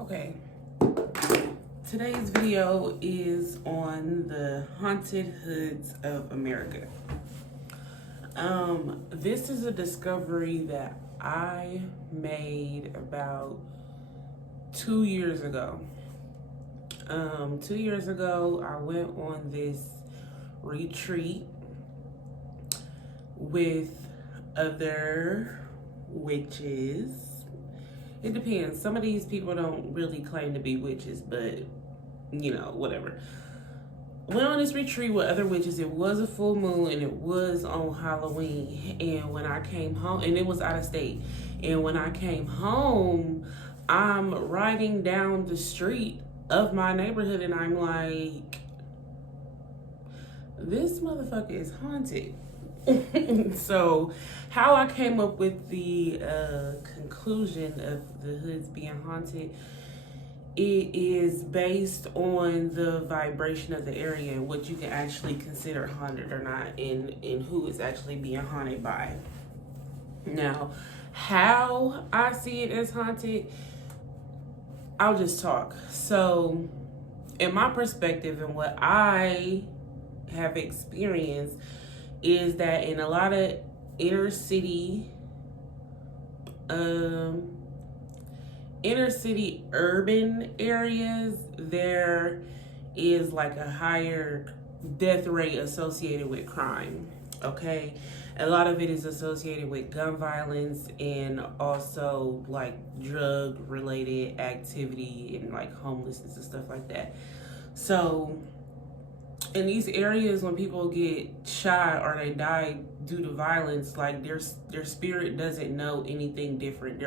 Okay, today's video is on the haunted hoods of America. This is a discovery that I made about 2 years ago. 2 years ago, I went on this retreat with other witches. It depends. Some of these people don't really claim to be witches, but whatever. Went on this retreat with other witches. It was a full moon and it was on Halloween. And when I came home, and it was out of state. And when I came home, I'm riding down the street of my neighborhood and I'm like, this motherfucker is haunted. So how I came up with the conclusion of the hoods being haunted, it is based on the vibration of the area and what you can actually consider haunted or not, and who is actually being haunted by. Now, how I see it as haunted, I'll just talk. So in my perspective and what I have experienced is that in a lot of inner city urban areas, there is like a higher death rate associated with crime. Okay, a lot of it is associated with gun violence and also like drug related activity and like homelessness and stuff like that. So in these areas, when people get shot or they die due to violence, like their spirit doesn't know anything different.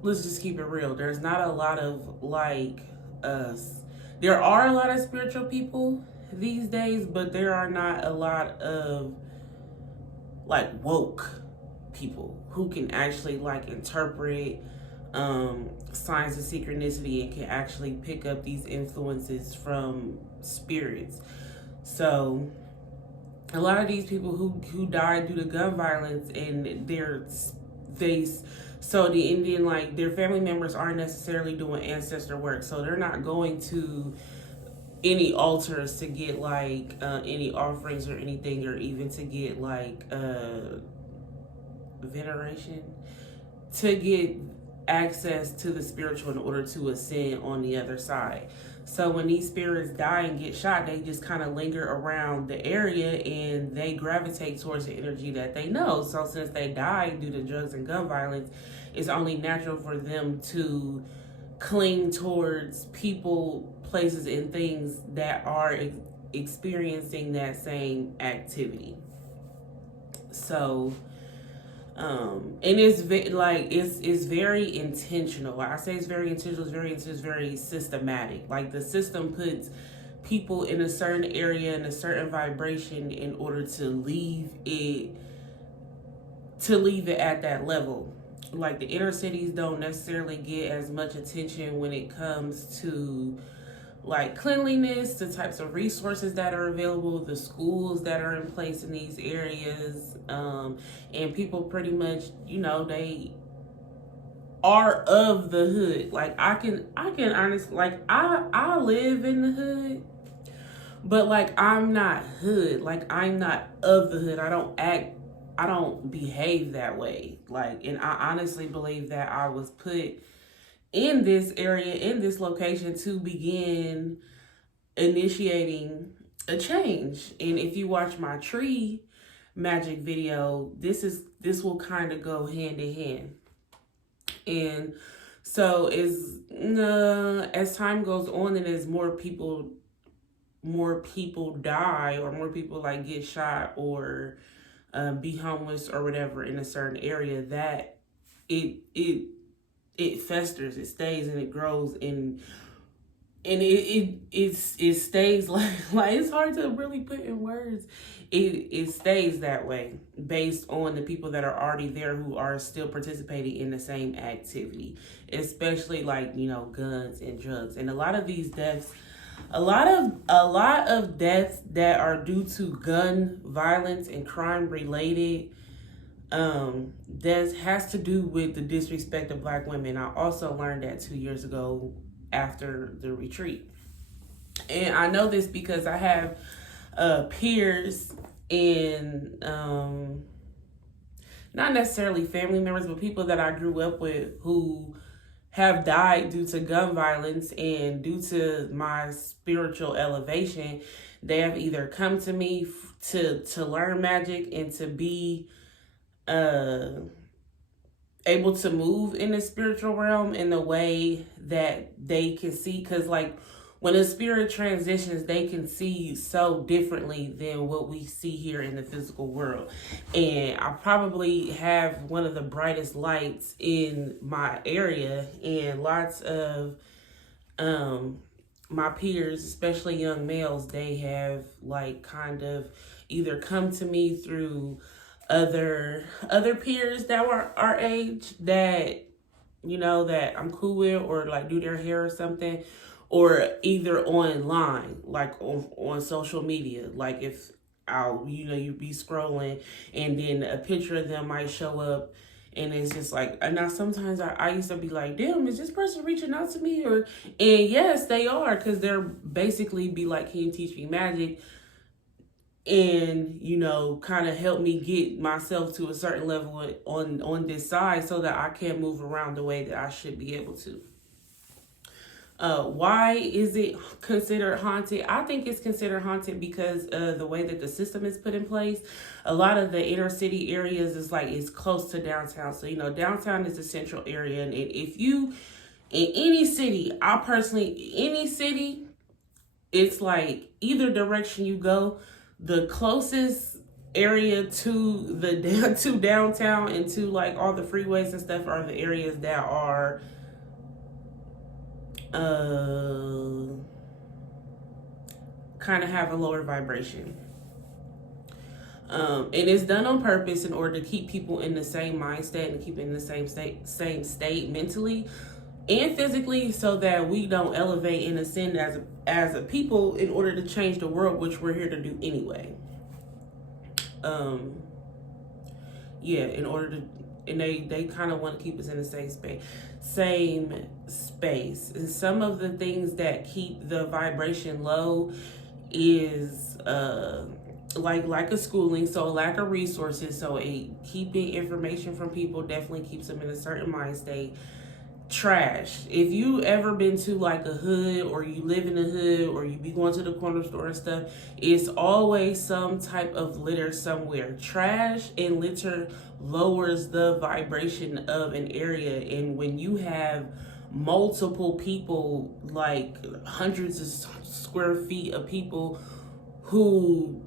Let's just keep it real. There's not a lot of like us. There are a lot of spiritual people these days, but there are not a lot of like woke people who can actually like interpret signs of synchronicity and can actually pick up these influences from spirits. So a lot of these people who died due to gun violence and so the Indian, like their family members aren't necessarily doing ancestor work, so they're not going to any altars to get like any offerings or anything, or even to get like veneration, to get access to the spiritual in order to ascend on the other side. So when these spirits die and get shot, they just kind of linger around the area and they gravitate towards the energy that they know. So since they died due to drugs and gun violence, it's only natural for them to cling towards people, places, and things that are experiencing that same activity. So and it's very intentional. When I say it's very intentional, it's very systematic. Like the system puts people in a certain area in a certain vibration in order to leave it at that level. Like the inner cities don't necessarily get as much attention when it comes to like cleanliness, the types of resources that are available, the schools that are in place in these areas, and people pretty much, they are of the hood. Like I can honestly, like I live in the hood, but like I'm not hood. Like I'm not of the hood. I don't behave that way. Like, and I honestly believe that I was put in this area, in this location, to begin initiating a change. And if you watch my tree magic video, this will kind of go hand in hand. And so as time goes on and as more people die, or more people like get shot or be homeless or whatever in a certain area, that it festers, it stays, and it grows, and it stays like it's hard to really put in words. It stays that way based on the people that are already there who are still participating in the same activity, especially like guns and drugs. And a lot of these deaths, a lot of deaths that are due to gun violence and crime related That has to do with the disrespect of Black women. I also learned that 2 years ago after the retreat. And I know this because I have peers and not necessarily family members, but people that I grew up with who have died due to gun violence, and due to my spiritual elevation, they have either come to me to learn magic and to be able to move in the spiritual realm in the way that they can see. Because like when a spirit transitions, they can see so differently than what we see here in the physical world. And I probably have one of the brightest lights in my area, and lots of my peers, especially young males, they have like kind of either come to me through other peers that were our age that, you know, that I'm cool with, or like do their hair or something, or either online, like on social media. Like if I'll, you know, you be scrolling and then a picture of them might show up, and it's just like, and now sometimes I used to be like, damn, is this person reaching out to me? And yes, they are, because they're basically be like, can you teach me magic? And, you know, kind of help me get myself to a certain level on this side so that I can move around the way that I should be able to. Why is it considered haunted? I think it's considered haunted because the way that the system is put in place. A lot of the inner city areas is like, it's close to downtown. So, you know, downtown is the central area. And if you, in any city, any city, it's like either direction you go, the closest area to the to downtown and to like all the freeways and stuff are the areas that are kind of have a lower vibration. And it's done on purpose in order to keep people in the same mindset and keep in the same state mentally and physically, so that we don't elevate and ascend as a people in order to change the world, which we're here to do anyway. In order to, and they kind of want to keep us in the same space. And some of the things that keep the vibration low is like a schooling, so a lack of resources. So keeping information from people definitely keeps them in a certain mind state. Trash. If you ever been to like a hood, or you live in a hood, or you be going to the corner store and stuff, it's always some type of litter somewhere. Trash and litter lowers the vibration of an area. And when you have multiple people, like hundreds of square feet of people who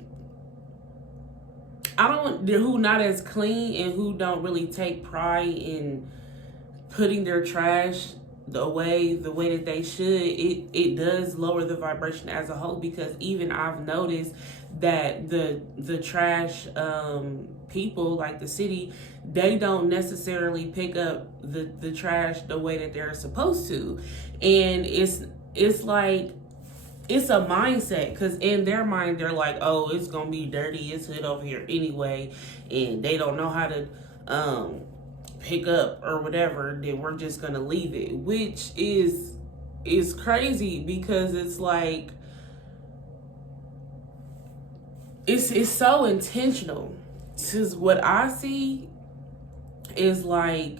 not as clean and who don't really take pride in putting their trash the way that they should, it does lower the vibration as a whole. Because even I've noticed that the trash people, like the city, they don't necessarily pick up the trash the way that they're supposed to. And it's like, it's a mindset, because in their mind they're like, oh, it's gonna be dirty, it's hood over here anyway, and they don't know how to pick up or whatever, then we're just gonna leave it, which is crazy. Because it's like, it's so intentional. Because what I see is like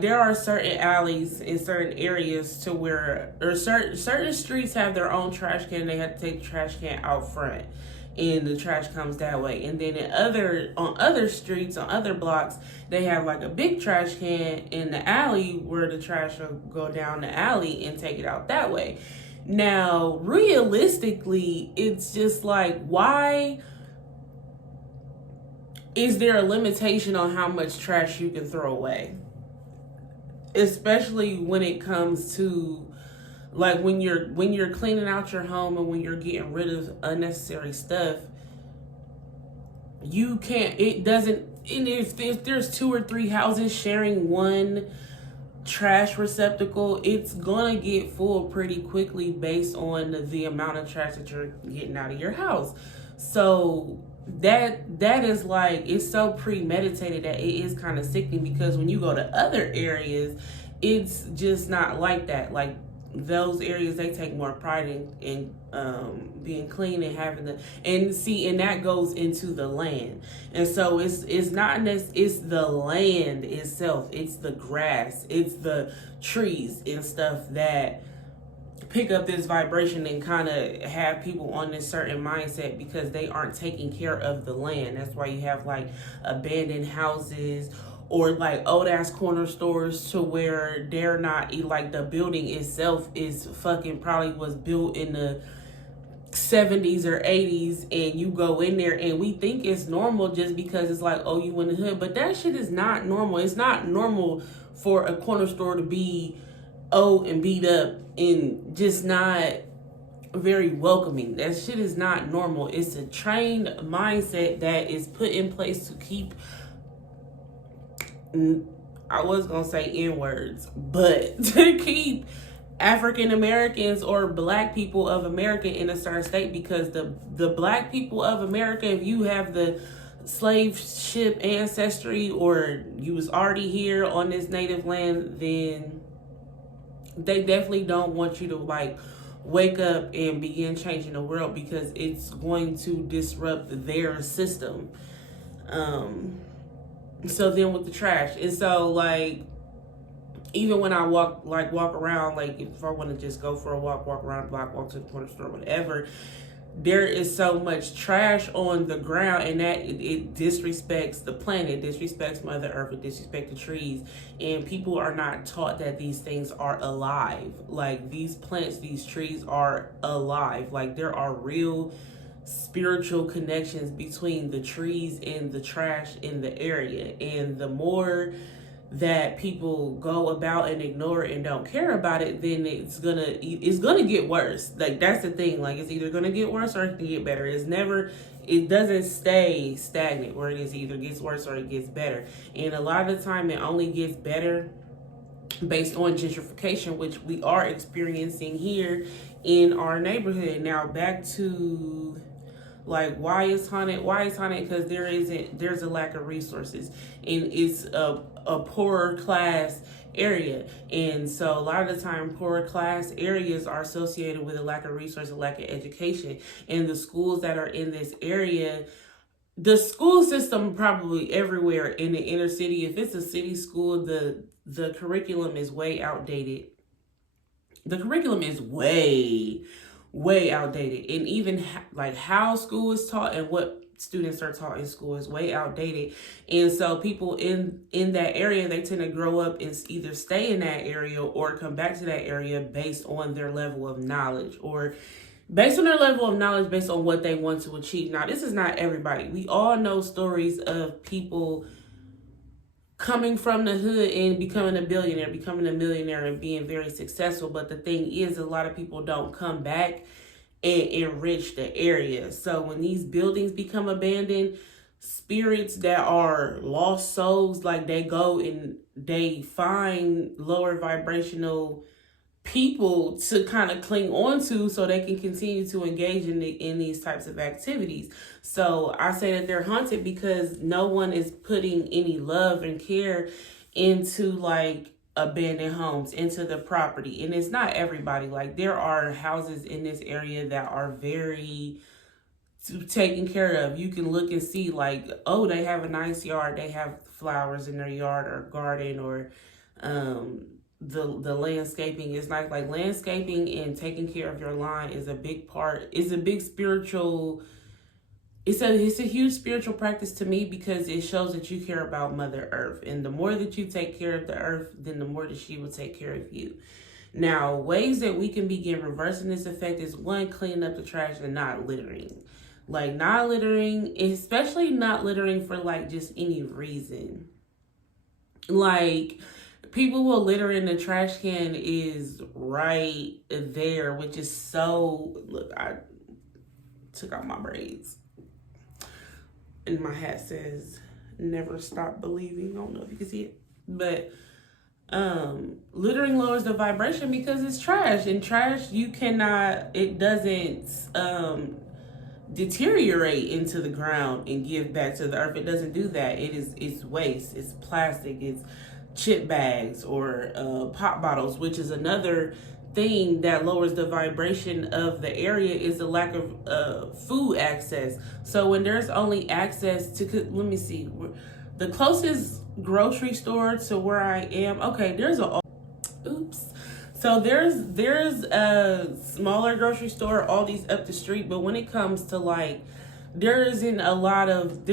there are certain alleys in certain areas to where, or certain streets have their own trash can. They have to take the trash can out front, and the trash comes that way. And then on other streets, on other blocks, they have like a big trash can in the alley where the trash will go down the alley and take it out that way. Now, realistically, it's just like, why is there a limitation on how much trash you can throw away? Especially when it comes to like when you're cleaning out your home and when you're getting rid of unnecessary stuff, you can't, it doesn't, and if there's 2 or 3 houses sharing one trash receptacle, it's gonna get full pretty quickly based on the amount of trash that you're getting out of your house. So that is like, it's so premeditated that it is kind of sickening, because when you go to other areas, it's just not like that. Like those areas, they take more pride in being clean and having the, and see, and that goes into the land. And so it's not it's the land itself, it's the grass, it's the trees and stuff that pick up this vibration and kind of have people on this certain mindset, because they aren't taking care of the land. That's why you have like abandoned houses, or like old ass corner stores, to where they're not, like the building itself is fucking probably was built in the 70s or 80s, and you go in there and we think it's normal just because it's like, oh, you in the hood. But that shit is not normal. It's not normal for a corner store to be old and beat up and just not very welcoming. That shit is not normal. It's a trained mindset that is put in place to keep, I was gonna say N-words, but to keep African Americans or black people of America in a certain state, because the black people of America, if you have the slave ship ancestry, or you was already here on this native land, then they definitely don't want you to like wake up and begin changing the world, because it's going to disrupt their system. So then with the trash, and so like, even when I walk around, like if I want to just go for a walk around the block, walk to the corner store, whatever, there is so much trash on the ground, and that it disrespects the planet, disrespects Mother Earth, it disrespects the trees, and people are not taught that these things are alive. Like these plants, these trees are alive. Like there are real spiritual connections between the trees and the trash in the area, and the more that people go about and ignore it and don't care about it, then it's gonna get worse. Like that's the thing. Like it's either gonna get worse or it can get better. It doesn't stay stagnant where it is, either gets worse or it gets better. And a lot of the time it only gets better based on gentrification, which we are experiencing here in our neighborhood. Now back to like why it's haunted, because there's a lack of resources, and it's a poorer class area. And so a lot of the time poorer class areas are associated with a lack of resources, a lack of education. And the schools that are in this area, the school system probably everywhere in the inner city, if it's a city school, the curriculum is way outdated. The curriculum is way outdated, and even like how school is taught and what students are taught in school is way outdated. And so people in that area, they tend to grow up and either stay in that area or come back to that area based on their level of knowledge, or based on what they want to achieve. Now, this is not everybody. We all know stories of people coming from the hood and becoming a billionaire, becoming a millionaire, and being very successful. But the thing is, a lot of people don't come back and enrich the area. So when these buildings become abandoned, spirits that are lost souls, like they go and they find lower vibrational people to kind of cling on to, so they can continue to engage in these types of activities. So I say that they're haunted because no one is putting any love and care into like abandoned homes, into the property. And it's not everybody. Like there are houses in this area that are very taken care of. You can look and see like, oh, they have a nice yard, they have flowers in their yard or garden, or the landscaping is nice. Like landscaping and taking care of your lawn is a big part, is a big spiritual, it's a huge spiritual practice to me, because it shows that you care about Mother Earth. And the more that you take care of the earth, then the more that she will take care of you. Now, ways that we can begin reversing this effect is, one, cleaning up the trash and not littering. Like not littering, especially not littering for like just any reason. Like people will litter in the trash can is right there, which is so, look, I took out my braids and my hat says never stop believing. I don't know if you can see it, but littering lowers the vibration because it's trash, and trash, you cannot, it doesn't deteriorate into the ground and give back to the earth. It doesn't do that. It's waste. It's plastic. It's chip bags or pop bottles, which is another thing that lowers the vibration of the area, is the lack of food access. So when there's only access to, let me see, the closest grocery store to where I am, okay, there's a, oops. So there's a smaller grocery store, all these up the street, but when it comes to like, there isn't a lot of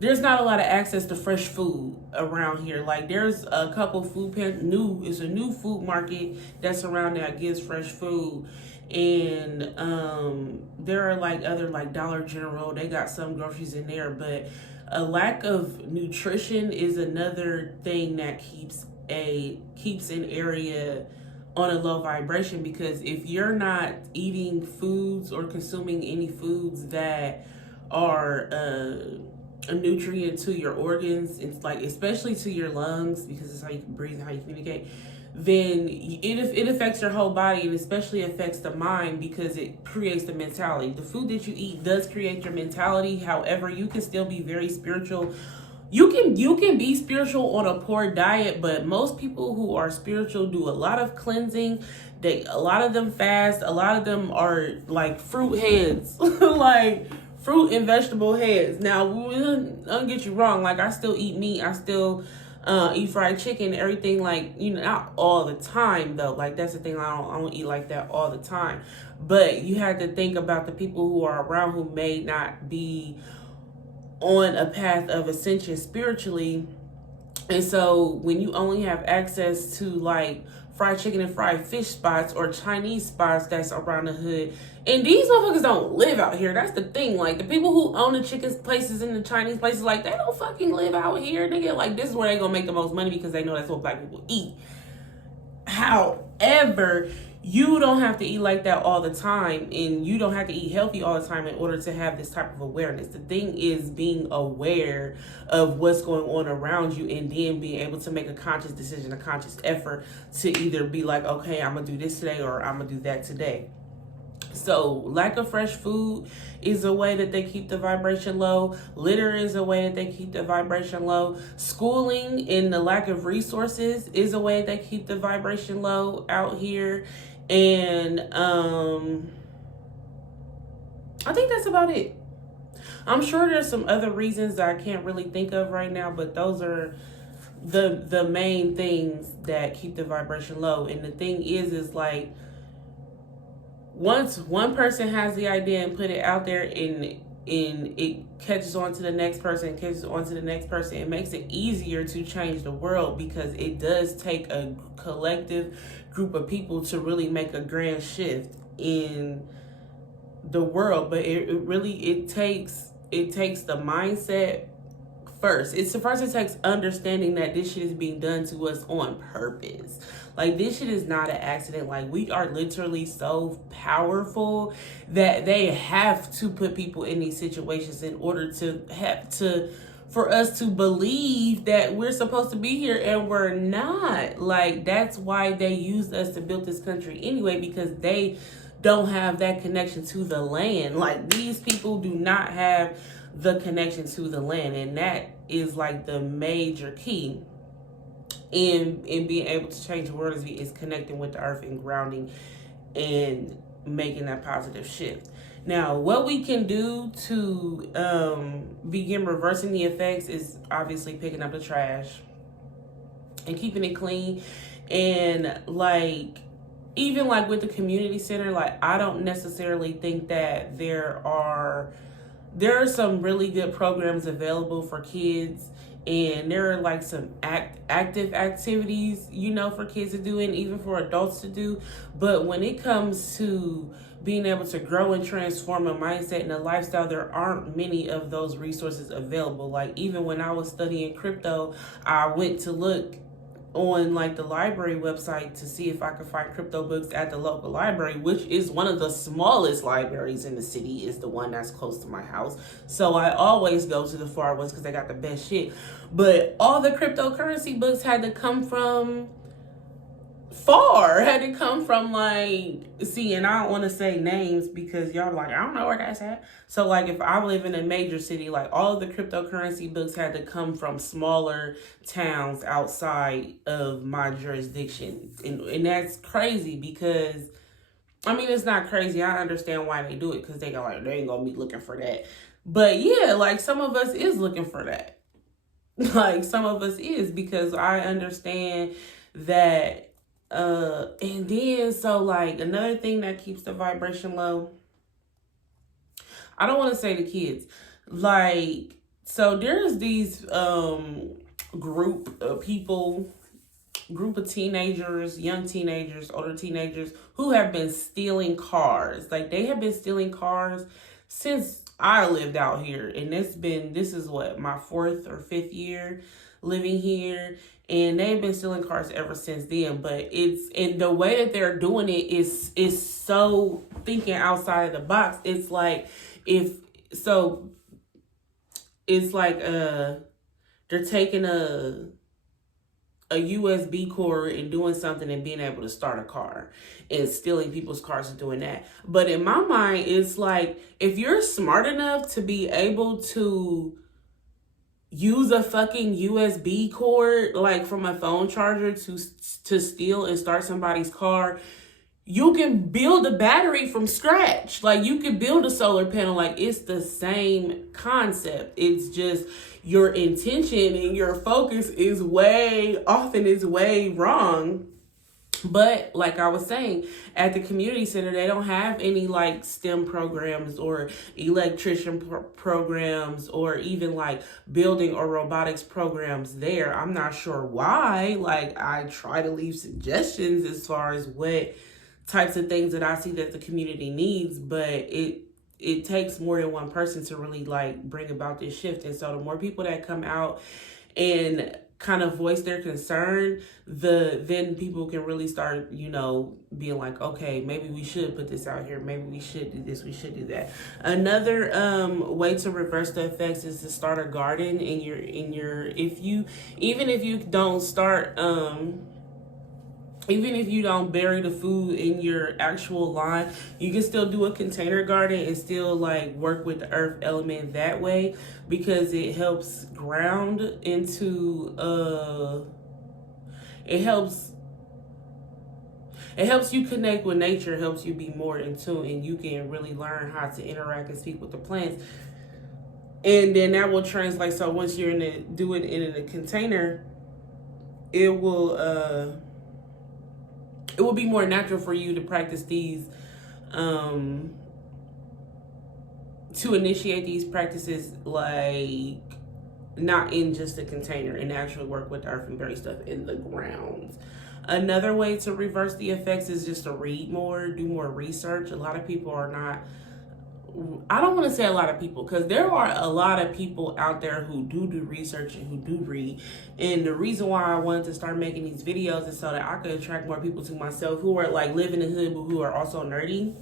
there's not a lot of access to fresh food around here. Like there's a couple it's a new food market that's around that gives fresh food. And there are like other like Dollar General, they got some groceries in there, but a lack of nutrition is another thing that keeps an area on a low vibration, because if you're not eating foods or consuming any foods that are a nutrient to your organs, it's like especially to your lungs, because it's how you can breathe and how you communicate, then it affects your whole body, and especially affects the mind, because it creates the mentality. The food that you eat does create your mentality. However, you can still be very spiritual. You can be spiritual on a poor diet, but most people who are spiritual do a lot of cleansing. A lot of them fast. A lot of them are like fruit heads, like fruit and vegetable heads. Now, don't get you wrong. Like I still eat meat. I still eat fried chicken, everything, like, you know, not all the time though. Like that's the thing, I don't eat like that all the time. But you have to think about the people who are around who may not be on a path of ascension spiritually. And so when you only have access to like fried chicken and fried fish spots or Chinese spots that's around the hood, and these motherfuckers don't live out here. That's the thing. Like the people who own the chicken places and the Chinese places, like they don't fucking live out here. They get like, this is where they gonna make the most money, because they know that's what black people eat. However, you don't have to eat like that all the time, and you don't have to eat healthy all the time in order to have this type of awareness. The thing is being aware of what's going on around you, and then being able to make a conscious decision, a conscious effort to either be like, okay, I'm gonna do this today, or I'm gonna do that today. So lack of fresh food is a way that they keep the vibration low. Litter is a way that they keep the vibration low. Schooling and the lack of resources is a way they keep the vibration low out here. And I think that's about it. I'm sure there's some other reasons that I can't really think of right now, but those are the main things that keep the vibration low. And the thing is like, once one person has the idea and put it out there, and it catches on to the next person, it makes it easier to change the world, because it does take a collective group of people to really make a grand shift in the world. But it takes the mindset first. It takes understanding that this shit is being done to us on purpose. Like this shit is not an accident. Like we are literally so powerful that they have to put people in these situations in order for us to believe that we're supposed to be here, and we're not. Like that's why they used us to build this country anyway, because they don't have that connection to the land. Like these people do not have the connection to the land, and that is like the major key in being able to change the world, is connecting with the earth and grounding and making that positive shift. Now, what we can do to begin reversing the effects is obviously picking up the trash and keeping it clean. And like, even like with the community center, like I don't necessarily think that there are some really good programs available for kids, and there are like some active activities, you know, for kids to do and even for adults to do. But when it comes to being able to grow and transform a mindset and a lifestyle, there aren't many of those resources available. Like even when I was studying crypto, I went to look on like the library website to see if I could find crypto books at the local library, which is one of the smallest libraries in the city, is the one that's close to my house. So I always go to the far ones because they got the best shit. But all the cryptocurrency books had to come from far. Had to come from like, see, and I don't want to say names because y'all like, I don't know where that's at. So like if I live in a major city, like all of the cryptocurrency books had to come from smaller towns outside of my jurisdiction. And that's crazy because I mean, it's not crazy. I understand why they do it because they go like, they ain't gonna be looking for that. But yeah, like some of us is looking for that. Like some of us is because I understand that and then so like another thing that keeps the vibration low, I don't want to say the kids, like so there's these group of people, group of teenagers, young teenagers, older teenagers who have been stealing cars. Like they have been stealing cars since I lived out here, and this is what, my 4th or 5th year living here, and they've been stealing cars ever since then. But it's, and the way that they're doing it is so thinking outside of the box. It's like if so it's like they're taking a USB cord and doing something and being able to start a car and stealing people's cars and doing that. But in my mind, it's like, if you're smart enough to be able to use a fucking USB cord, like from a phone charger to steal and start somebody's car, you can build a battery from scratch. Like you can build a solar panel. Like it's the same concept. It's just your intention and your focus is way wrong. But like I was saying, at the community center, they don't have any like STEM programs or electrician programs or even like building or robotics programs there. I'm not sure why. Like I try to leave suggestions as far as what types of things that I see that the community needs, but it takes more than one person to really like bring about this shift. And so the more people that come out and kind of voice their concern, then people can really start, you know, being like, okay, maybe we should put this out here, maybe we should do this, we should do that. Another way to reverse the effects is to start a garden in your even if you don't start even if you don't bury the food in your actual lawn, you can still do a container garden and still like work with the earth element that way, because it helps ground into it helps you connect with nature, helps you be more in tune, and you can really learn how to interact and speak with the plants. And then that will translate. So once you're do it in a container, it will be more natural for you to practice these, to initiate these practices, like not in just a container, and actually work with the earth and bury stuff in the ground. Another way to reverse the effects is just to read more, do more research. A lot of people are not, I don't want to say a lot of people, because there are a lot of people out there who do research and who do read. And the reason why I wanted to start making these videos is so that I could attract more people to myself who are like live in the hood, but who are also nerdy,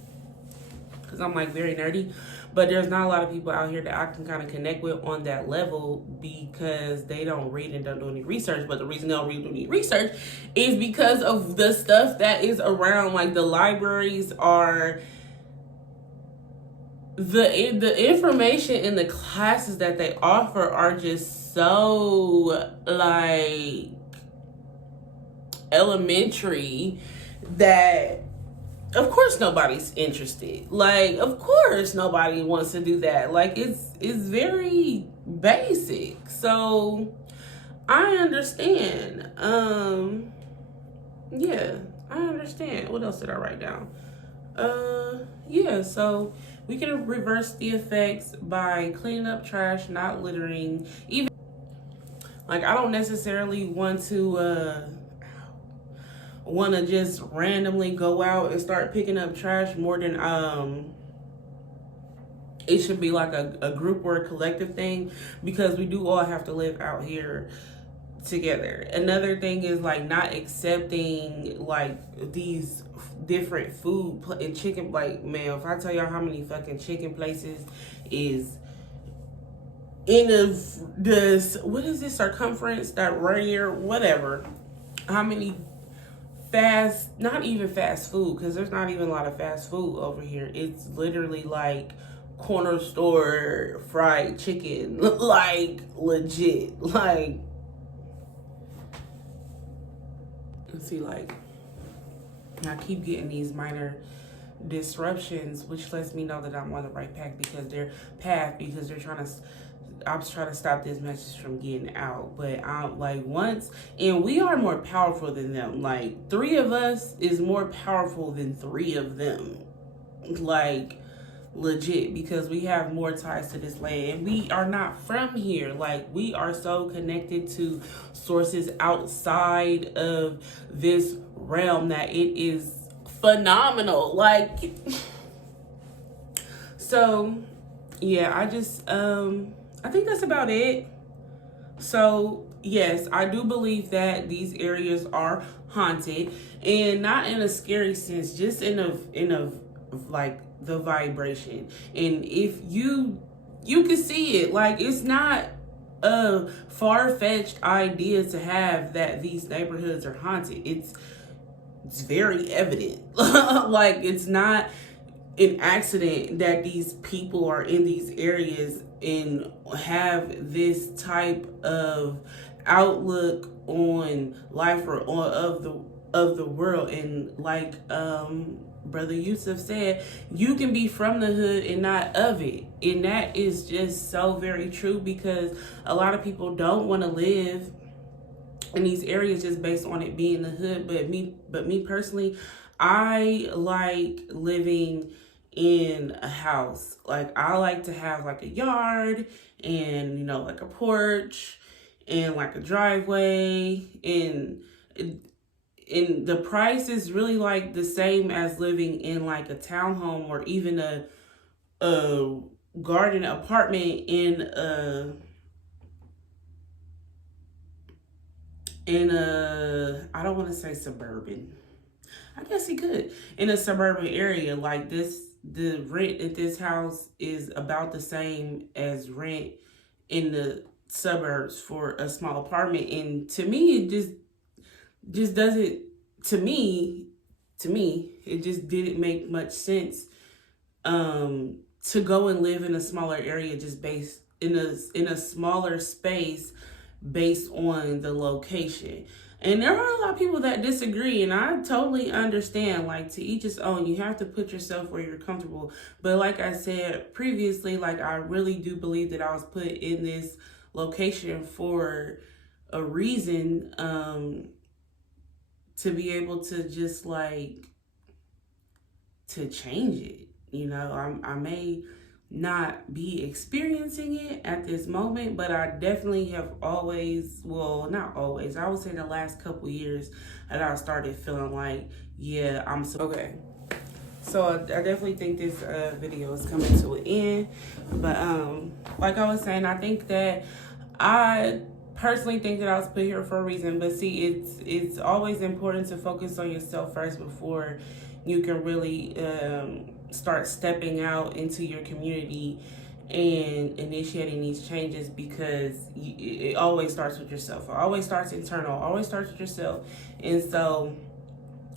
because I'm like very nerdy. But there's not a lot of people out here that I can kind of connect with on that level, because they don't read and don't do any research. But the reason they don't read and do any research is because of the stuff that is around. Like the libraries are, the information in the classes that they offer are just so like elementary that of course nobody's interested. Like of course nobody wants to do that. Like it's very basic. So I understand. Yeah, I understand. What else did I write down? Yeah, so we can reverse the effects by cleaning up trash, not littering. Even like I don't necessarily want to just randomly go out and start picking up trash more than it should be like a group or a collective thing, because we do all have to live out here together. Another thing is like not accepting like these different food and chicken. Like man, if I tell y'all how many fucking chicken places is in this, what is this circumference, that rare, whatever, how many not even fast food, because there's not even a lot of fast food over here. It's literally like corner store fried chicken, like legit. Like, let's see, like, I keep getting these minor disruptions, which lets me know that I'm on the right path because they're trying to. I'm trying to stop this message from getting out, but I'm like, once, and we are more powerful than them. Like, 3 of us is more powerful than 3 of them. Like, legit, because we have more ties to this land and we are not from here. Like, we are so connected to sources outside of this realm that it is phenomenal. Like, so yeah, I think that's about it. So yes, I do believe that these areas are haunted, and not in a scary sense, just in a like the vibration. And if you can see it, like, it's not a far-fetched idea to have that these neighborhoods are haunted. It's very evident. Like, it's not an accident that these people are in these areas and have this type of outlook on life or on of the world. And like Brother Yusuf said, you can be from the hood and not of it. And that is just so very true, because a lot of people don't want to live in these areas just based on it being the hood. But me personally, I like living in a house. Like, I like to have like a yard and, you know, like a porch and like a driveway, and the price is really like the same as living in like a townhome or even a garden apartment in a I don't want to say suburban. I guess he could. In a suburban area like this, the rent at this house is about the same as rent in the suburbs for a small apartment. And to me, it just doesn't, to me, it just didn't make much sense to go and live in a smaller area just based in a smaller space based on the location. And there are a lot of people that disagree, and I totally understand. Like, to each his own. You have to put yourself where you're comfortable. But like I said previously, like, I really do believe that I was put in this location for a reason, to be able to just like to change it. You know, I may not be experiencing it at this moment, but I definitely have always, well, not always, I would say the last couple years, that I started feeling like, yeah, I'm so okay. So I definitely think this video is coming to an end. But like I was saying, I think that I personally think that I was put here for a reason. But see, it's always important to focus on yourself first before you can really start stepping out into your community and initiating these changes, because it always starts with yourself. It always starts internal. It always starts with yourself. And so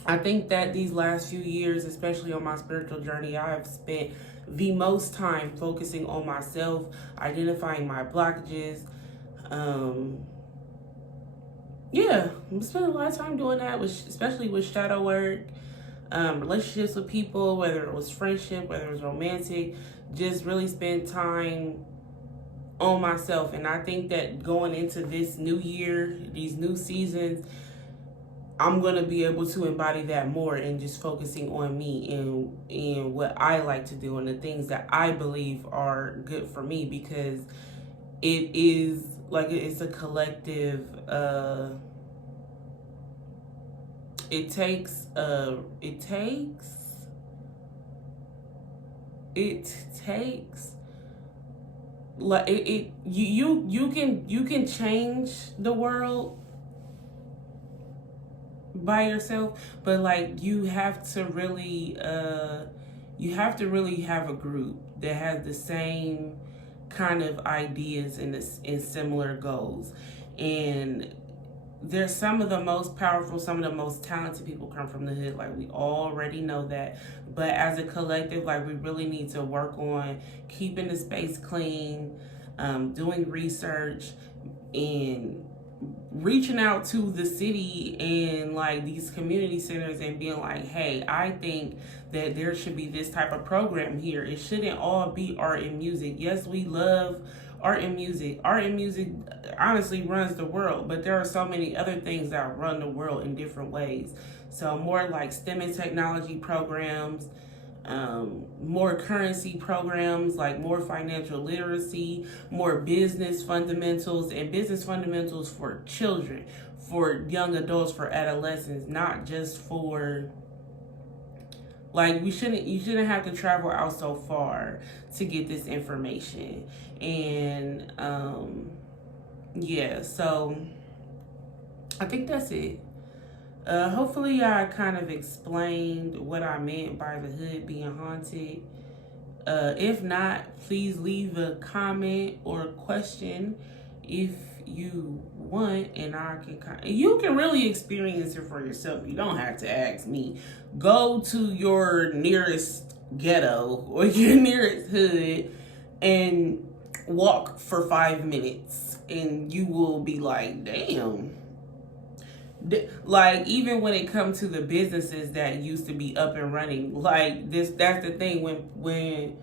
I think that these last few years, especially on my spiritual journey, I have spent the most time focusing on myself, identifying my blockages. Yeah, I'm spending a lot of time doing that, especially with shadow work. Relationships with people, whether it was friendship, whether it was romantic, just really spend time on myself. And I think that going into this new year, these new seasons, I'm going to be able to embody that more, and just focusing on me and what I like to do and the things that I believe are good for me, because it is like, it's a collective, it takes like you can change the world by yourself, but like you have to really have a group that has the same kind of ideas and similar goals. And there's some of the most powerful, some of the most talented people come from the hood. Like, we already know that. But as a collective, like, we really need to work on keeping the space clean, doing research, and reaching out to the city and like these community centers and being like, hey, I think that there should be this type of program here. It shouldn't all be art and music. Yes, we love art and music. Art and music honestly runs the world, but there are so many other things that run the world in different ways. So more like STEM and technology programs, more currency programs, like more financial literacy, more business fundamentals, and business fundamentals for children, for young adults, for adolescents, not just for, like, you shouldn't have to travel out so far to get this information. And yeah, so I think that's it. Hopefully I kind of explained what I meant by the hood being haunted. If not, please leave a comment or question if you want, and you can really experience it for yourself. You don't have to ask me. Go to your nearest ghetto or your nearest hood and walk for 5 minutes, and you will be like, damn. Like, even when it comes to the businesses that used to be up and running, like that's the thing, when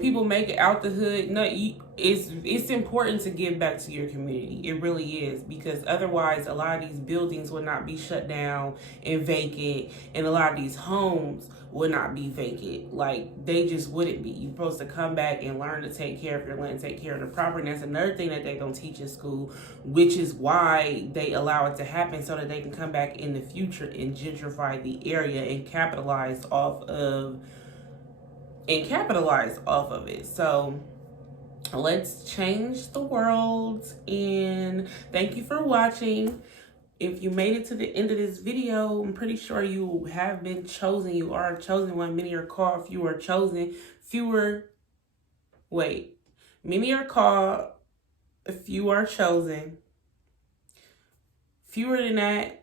people make it out the hood, it's important to give back to your community. It really is, because otherwise a lot of these buildings would not be shut down and vacant, and a lot of these homes would not be vacant. Like, they just wouldn't be. You're supposed to come back and learn to take care of your land, take care of the property. And that's another thing that they don't teach in school, which is why they allow it to happen, so that they can come back in the future and gentrify the area and capitalize off of it. So let's change the world. And thank you for watching. If you made it to the end of this video, I'm pretty sure you have been chosen. You are a chosen one. Many are called, few are chosen. Many are called, few are chosen. Fewer than that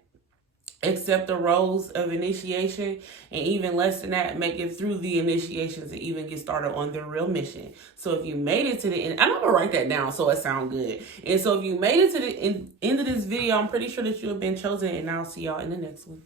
accept the roles of initiation, and even less than that make it through the initiations to even get started on their real mission. So if you made it to the end, I'm gonna write that down so it sounds good. And so if you made it to the end of this video, I'm pretty sure that you have been chosen, and I'll see y'all in the next one.